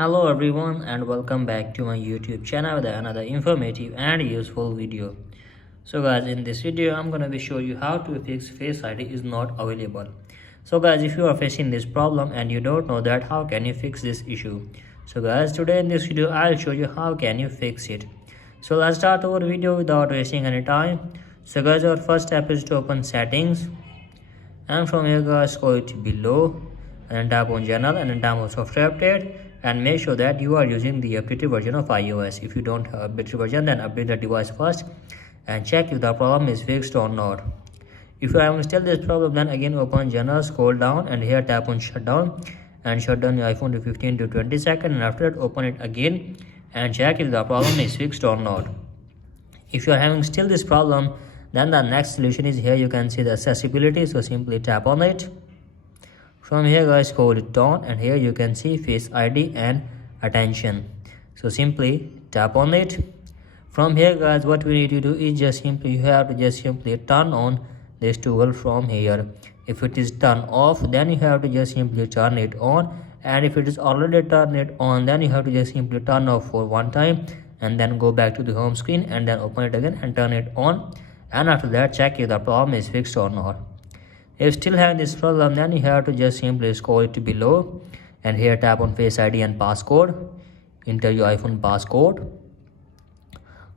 Hello everyone and welcome back to my YouTube channel with another informative and useful video. So guys, in this video I'm gonna be show you how to fix Face ID is not available. So guys, if you are facing this problem and you don't know that how can you fix this issue. So guys, today in this video I'll show you how can you fix it. So let's start our video without wasting any time. So guys, our first step is to open settings, and from here guys scroll to below and tap on general and then tap on software update, and make sure that you are using the updated version of iOS. If you don't have updated version, then update the device first and check if the problem is fixed or not. If you are having still this problem, then again open general, scroll down and here tap on shutdown and shut down your iPhone to 15 to 20 seconds, and after that open it again and check if the problem is fixed or not. If you are having still this problem, then the next solution is here. You can see the accessibility, so simply tap on it. From here guys scroll it down and here you can see Face ID and attention, so simply tap on it. From here guys, what we need to do is just simply you have to just simply turn on this toggle from here. If it is turned off, then you have to just simply turn it on, and if it is already turned it on, then you have to just simply turn off for one time and then go back to the home screen and then open it again and turn it on, and after that check if the problem is fixed or not. If you still have this problem, then you have to just simply scroll it to below and here tap on Face ID and passcode. Enter your iPhone passcode.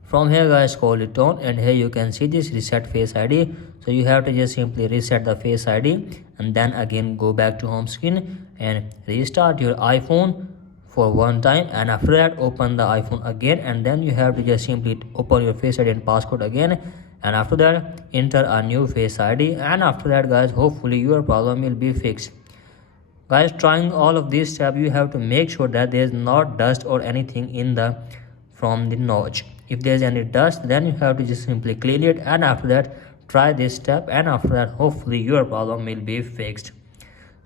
From here guys scroll it down and here you can see this reset Face ID, so you have to just simply reset the Face ID and then again go back to home screen and restart your iPhone for one time, and after that open the iPhone again, and then you have to just simply open your Face ID and passcode again, and after that enter a new Face ID, and after that guys hopefully your problem will be fixed. Guys, trying all of these steps, you have to make sure that there is not dust or anything in the from the notch. If there is any dust, then you have to just simply clean it, and after that try this step, and after that hopefully your problem will be fixed.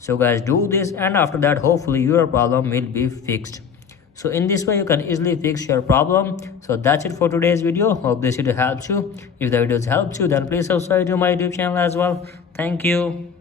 So guys, do this and after that hopefully your problem will be fixed. So in this way you can easily fix your problem. So that's it for today's video. Hope this video helps you. If the videos helped you, then please subscribe to my YouTube channel as well. Thank you.